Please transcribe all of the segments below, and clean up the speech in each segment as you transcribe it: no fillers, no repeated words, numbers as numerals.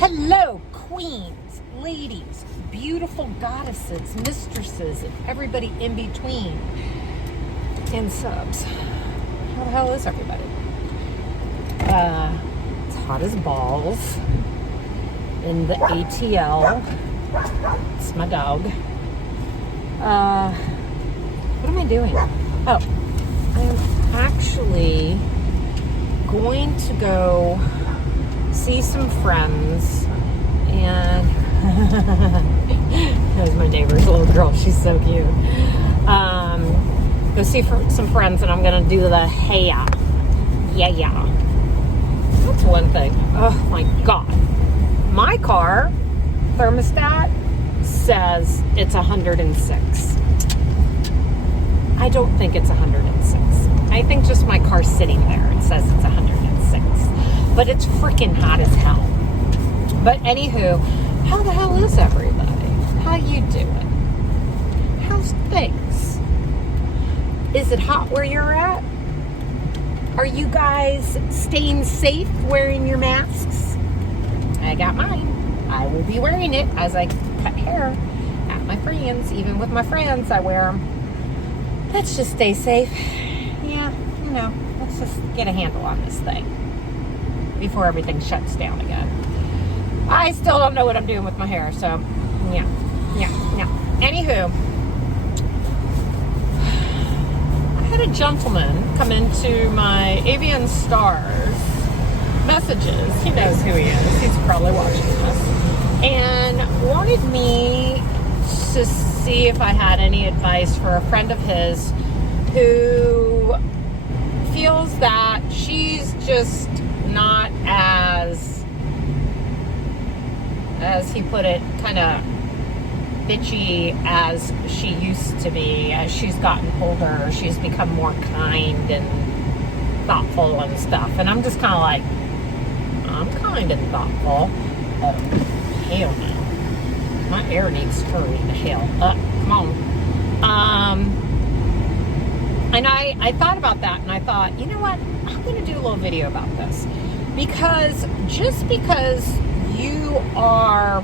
Hello, queens, ladies, beautiful goddesses, mistresses, and everybody in between, and subs. How the hell is everybody? It's hot as balls in the ATL. It's my dog. What am I doing? Oh, I'm actually going to go see some friends, and there's my neighbor's little girl. She's so cute. Go see some friends, and I'm gonna do the hey yeah. That's one thing. Oh my god, my car thermostat says it's 106. I don't think it's 106. I think just my car's sitting there. It says it's 106. But it's freaking hot as hell. But anywho, how the hell is everybody? How you doing? How's things? Is it hot where you're at? Are you guys staying safe wearing your masks? I got mine. I will be wearing it as I cut hair at my friends. Even with my friends, I wear them. Let's just stay safe. Yeah, let's just get a handle on this thing before everything shuts down again. I still don't know what I'm doing with my hair, so yeah. Anywho, I had a gentleman come into my Avian Stars messages. He knows who he is. He's probably watching this. And wanted me to see if I had any advice for a friend of his who feels that she's just not as he put it, kind of bitchy as she used to be. As she's gotten older, she's become more kind and thoughtful and stuff. And I'm just kind of like, I'm kind and thoughtful. Oh, hell no. My air needs turning to hell up. Come on. And I thought about that, and I thought, you know what? I'm going to do a little video about this. Because just because you are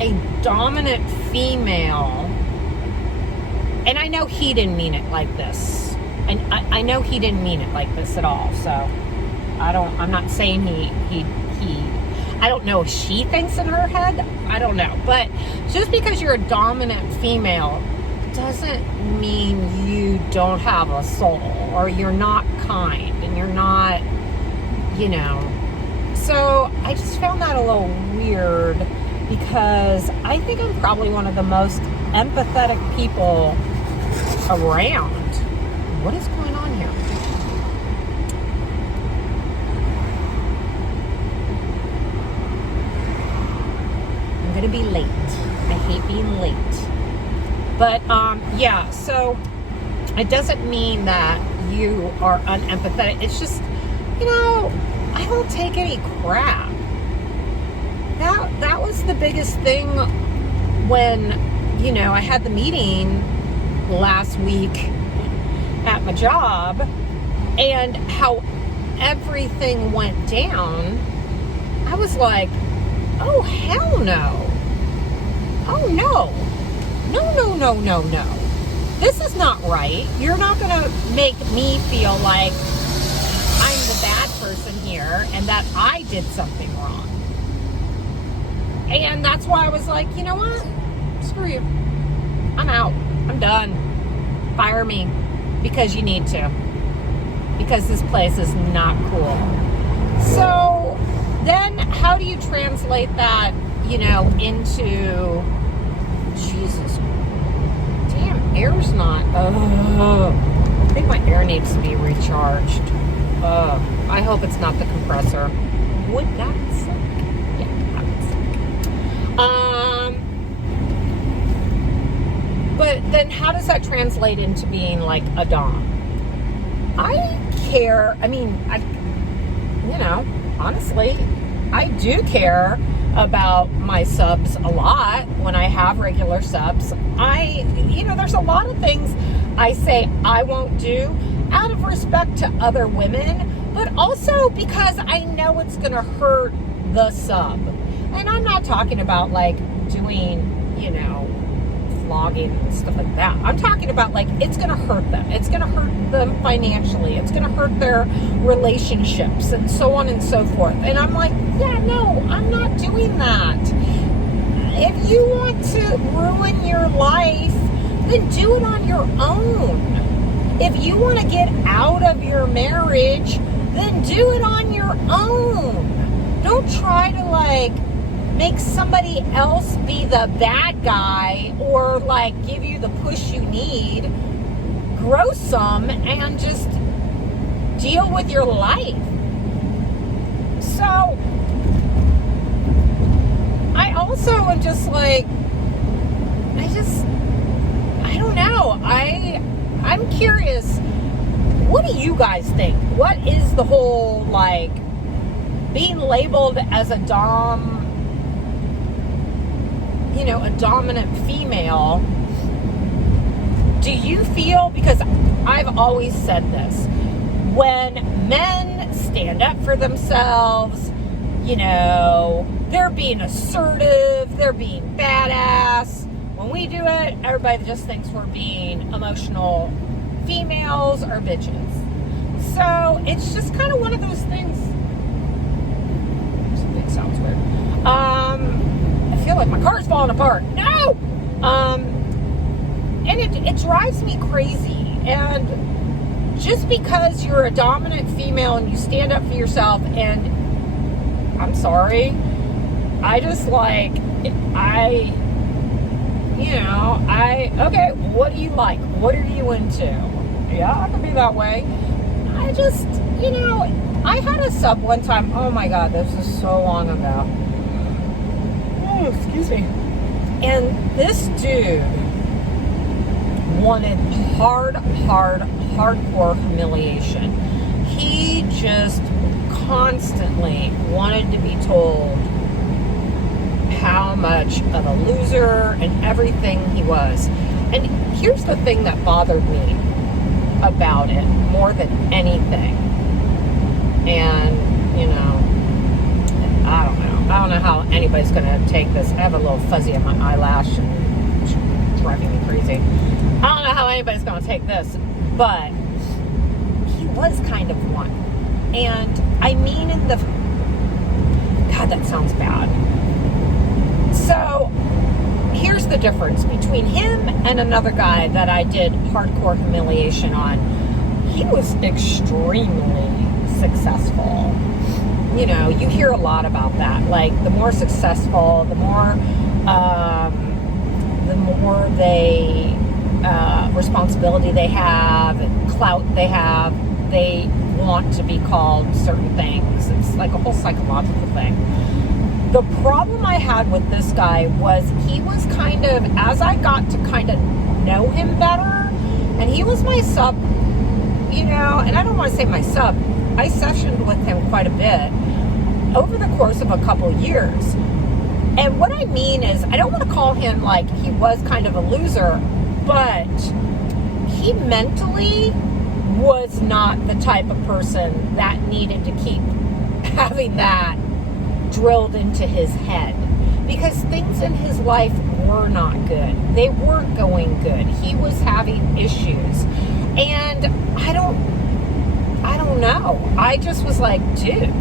a dominant female, and I know he didn't mean it like this. And I know he didn't mean it like this at all. So I'm not saying he I don't know if she thinks in her head. I don't know. But just because you're a dominant female doesn't mean you don't have a soul, or you're not kind, and you're not, So I just found that a little weird, because I think I'm probably one of the most empathetic people around. What is going on here? I'm gonna be late. I hate being late. But yeah, so it doesn't mean that you are unempathetic. It's just, I don't take any crap. That was the biggest thing when, I had the meeting last week at my job, and how everything went down. I was like, oh, hell no. Oh, no. No. This is not right. You're not going to make me feel like I'm the bad person here and that I did something wrong. And that's why I was like, you know what? Screw you. I'm out. I'm done. Fire me. Because you need to. Because this place is not cool. So then how do you translate that, into Jesus? Damn, air's not. I think my air needs to be recharged. I hope it's not the compressor. Would that suck? Yeah, that would suck. But then how does that translate into being like a dom? I care. I mean, honestly, I do care about my subs a lot when I have regular subs. There's a lot of things I say I won't do out of respect to other women, but also because I know it's going to hurt the sub. And I'm not talking about like doing, you know, vlogging and stuff like that. I'm talking about like it's going to hurt them. It's going to hurt them financially. It's going to hurt their relationships and so on and so forth. And I'm like, yeah, no, I'm not doing that. If you want to ruin your life, then do it on your own. If you want to get out of your marriage, then do it on your own. Don't try to like make somebody else be the bad guy or like give you the push you need. Grow some and just deal with your life. So I also am just like, I don't know. I'm curious. What do you guys think? What is the whole like being labeled as a a dominant female? Do you feel, because I've always said this, when men stand up for themselves, you know, they're being assertive, they're being badass. When we do it, everybody just thinks we're being emotional females or bitches. So it's just kind of one of those things. It sounds weird. I feel like my car's falling apart. No! And it drives me crazy. And just because you're a dominant female and you stand up for yourself, and I'm sorry, I just like, okay, what do you like? What are you into? Yeah, I can be that way. I just, I had a sub one time. Oh my God, this was so long ago. Oh, excuse me. And this dude wanted hardcore humiliation. He just constantly wanted to be told how much of a loser and everything he was. And here's the thing that bothered me about it more than anything. And, I don't know. I don't know how anybody's going to take this. I have a little fuzzy on my eyelash and it's driving me crazy. I don't know how anybody's going to take this, but he was kind of one. And I mean God, that sounds bad. So here's the difference between him and another guy that I did hardcore humiliation on. He was extremely successful. You hear a lot about that. Like, the more successful, the more they responsibility they have and clout they have, they want to be called certain things. It's like a whole psychological thing. The problem I had with this guy was he was kind of, as I got to kind of know him better, and he was my sub, and I don't want to say my sub, I sessioned with him quite a bit over the course of a couple years. And what I mean is, I don't want to call him like he was kind of a loser, but he mentally was not the type of person that needed to keep having that drilled into his head, because things in his life were not good. They weren't going good. He was having issues. And I don't know. I just was like, dude,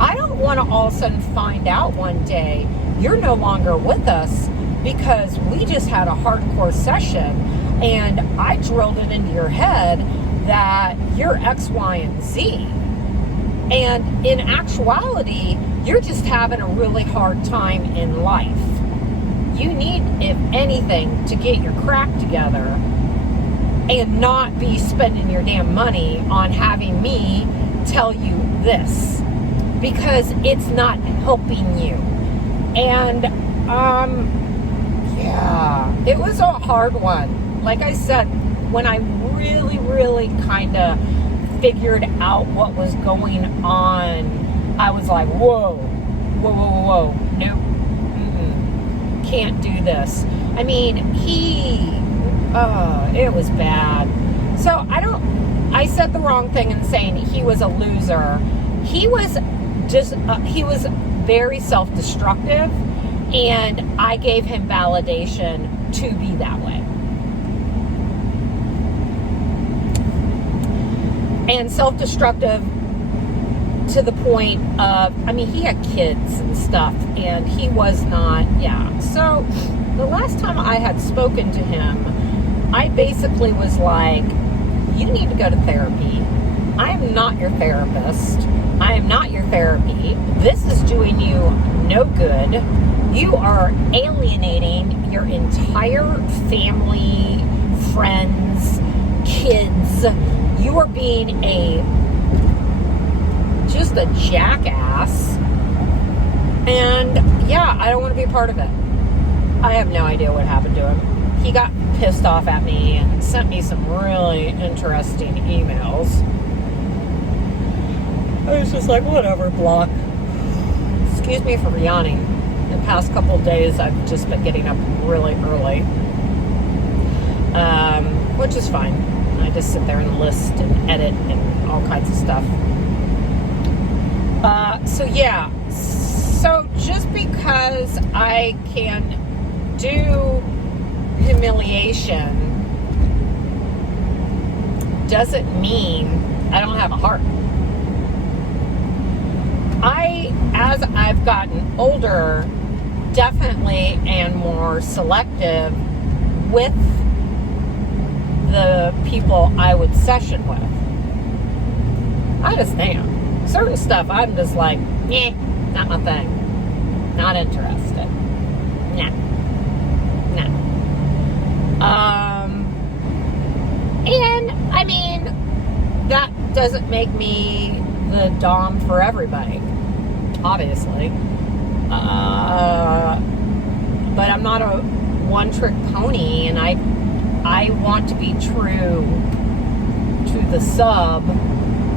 I don't want to all of a sudden find out one day you're no longer with us because we just had a hardcore session and I drilled it into your head that you're X, Y, and Z. And in actuality, you're just having a really hard time in life. You need, if anything, to get your crap together and not be spending your damn money on having me tell you this, because it's not helping you. And it was a hard one. Like I said, when I really, really kind of figured out what was going on, I was like, whoa, nope, can't do this. I mean, it was bad. So I I said the wrong thing in saying he was a loser. He was just, he was very self-destructive, and I gave him validation to be that way. And self-destructive to the point of, I mean, he had kids and stuff, and he was not, yeah. So the last time I had spoken to him, I basically was like, you need to go to therapy. I am not your therapist. I am not your therapy. This is doing you no good. You are alienating your entire family, friends, kids. You are being just a jackass. And yeah, I don't want to be a part of it. I have no idea what happened to him. He got pissed off at me and sent me some really interesting emails. I was just like, whatever, block. Excuse me for yawning. The past couple of days, I've just been getting up really early. Which is fine. I just sit there and list and edit and all kinds of stuff. So yeah. So just because I can do humiliation doesn't mean I don't have a heart. As I've gotten older, definitely and more selective with the people I would session with. I just am. Certain stuff I'm just like, not my thing. Not interested. Nah. And I mean, that doesn't make me the dom for everybody, obviously. But I'm not a one-trick pony, and I want to be true to the sub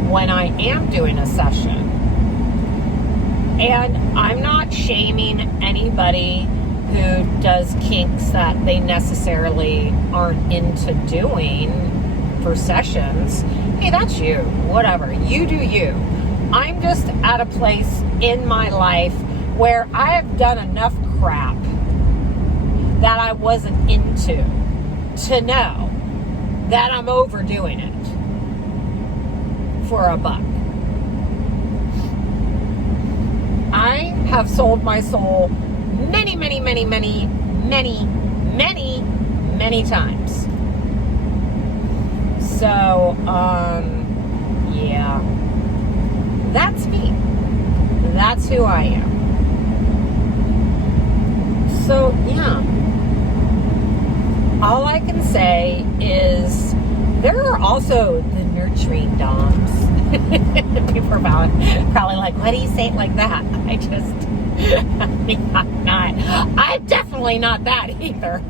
when I am doing a session. And I'm not shaming anybody who does kinks that they necessarily aren't into doing for sessions. Hey, that's you. Whatever. You do you. I'm just at a place in my life where I have done enough crap that I wasn't into to know that I'm overdoing it for a buck. I have sold my soul many times. So, yeah. That's me. That's who I am. So, yeah. All I can say is there are also the nurturing doms. People are probably like, why do you say it like that? I'm definitely not that either.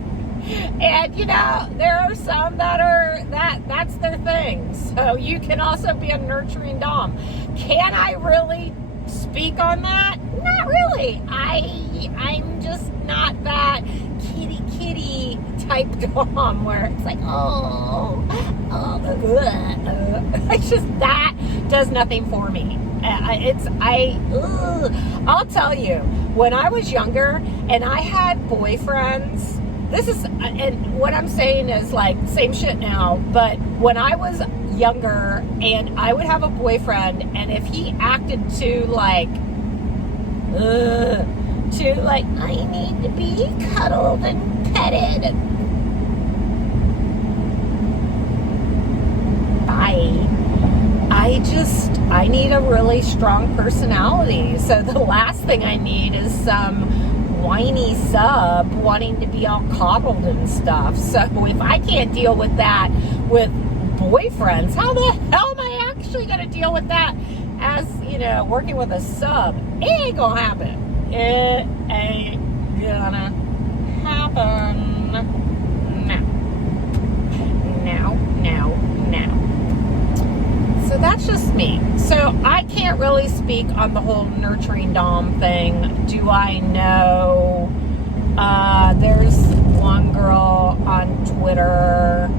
And you know, there are some that's their thing. So you can also be a nurturing dom. Can I really speak on that? Not really. I'm just not that kitty type dom where it's like, it's just that does nothing for me. I'll tell you, when I was younger and I had boyfriends, and what I'm saying is like same shit now, but when I was younger and I would have a boyfriend, and if he acted to like, I need to be cuddled and petted, I need a really strong personality. So the last thing I need is some whiny sub wanting to be all coddled and stuff. So if I can't deal with that with boyfriends, how the hell am I actually going to deal with that as, working with a sub? It ain't going to happen. It ain't gonna happen. No. So that's just me. So I can't really speak on the whole nurturing dom thing. Do I know? There's one girl on Twitter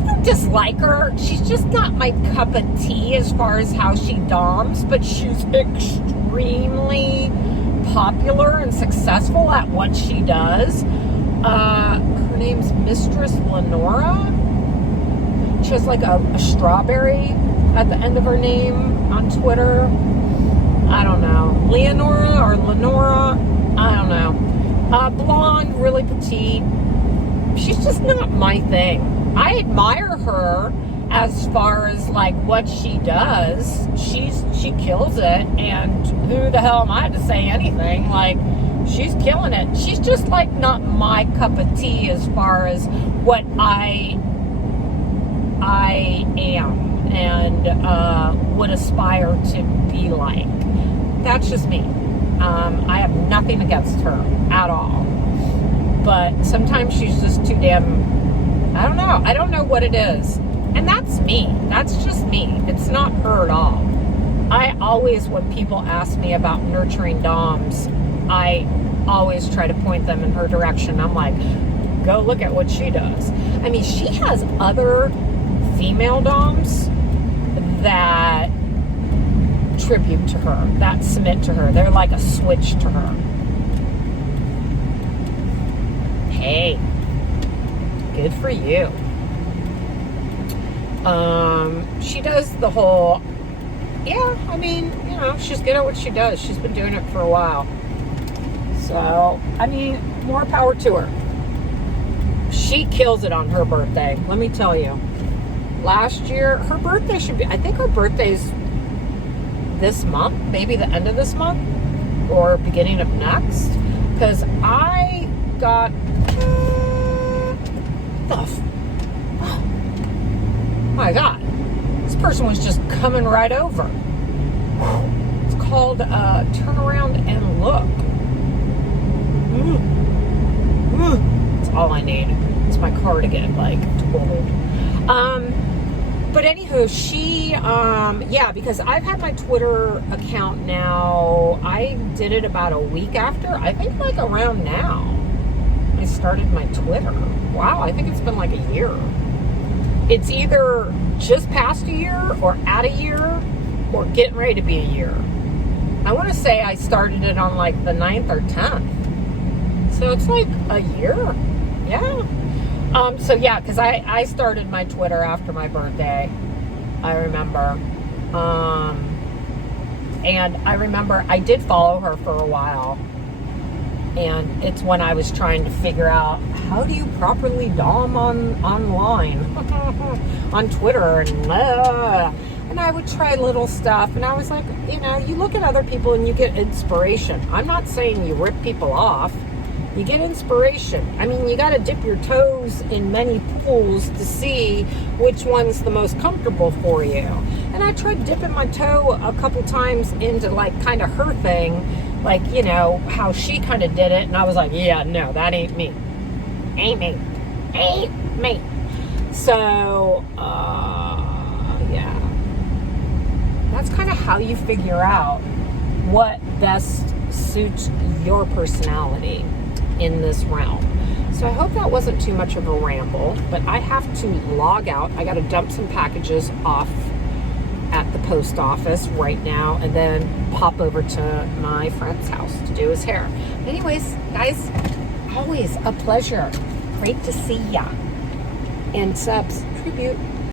don't dislike her. She's just not my cup of tea as far as how she doms, but she's extremely popular and successful at what she does. Her name's Mistress Lenora. She has like a strawberry at the end of her name on Twitter. I don't know. Leonora or Lenora? I don't know. Blonde, really petite. She's just not my thing. I admire her as far as like what she does. She kills it, and who the hell am I to say anything? Like, she's killing it. She's just like not my cup of tea as far as what I am and would aspire to be like. That's just me. I have nothing against her at all. But sometimes she's just too damn, I don't know. I don't know what it is. And that's me. That's just me. It's not her at all. I always, when people ask me about nurturing doms, I always try to point them in her direction. I'm like, go look at what she does. I mean, she has other female doms that tribute to her, that submit to her. They're like a switch to her. Hey, good for you. She does the whole, yeah, I mean, you know, she's good at what she does. She's been doing it for a while. So, I mean, more power to her. She kills it on her birthday, let me tell you. Last year, her birthday should be, I think her birthday's this month, maybe the end of this month or beginning of next, because I got oh my god, this person was just coming right over. It's called Turn Around and Look. It's all I need. It's my car to get like totaled. But anywho, she, yeah, because I've had my Twitter account now, I did it about a week after, I think like around now, I started my Twitter. Wow, I think it's been like a year. It's either just past a year, or at a year, or getting ready to be a year. I want to say I started it on like the 9th or 10th. So it's like a year, yeah. So yeah, because I started my Twitter after my birthday, I remember. And I remember I did follow her for a while. And it's when I was trying to figure out, how do you properly dom online, on Twitter, and I would try little stuff. And I was like, you know, you look at other people and you get inspiration. I'm not saying you rip people off. You get inspiration. I mean, you got to dip your toes in many pools to see which one's the most comfortable for you. And I tried dipping my toe a couple times into like kind of her thing, like, you know, how she kind of did it. And I was like, yeah, no, that ain't me. Ain't me. Ain't me. So, yeah. That's kind of how you figure out what best suits your personality in this realm. So I hope that wasn't too much of a ramble, but I have to log out. I got to dump some packages off at the post office right now and then pop over to my friend's house to do his hair. Anyways, guys, always a pleasure. Great to see ya. And subs, tribute.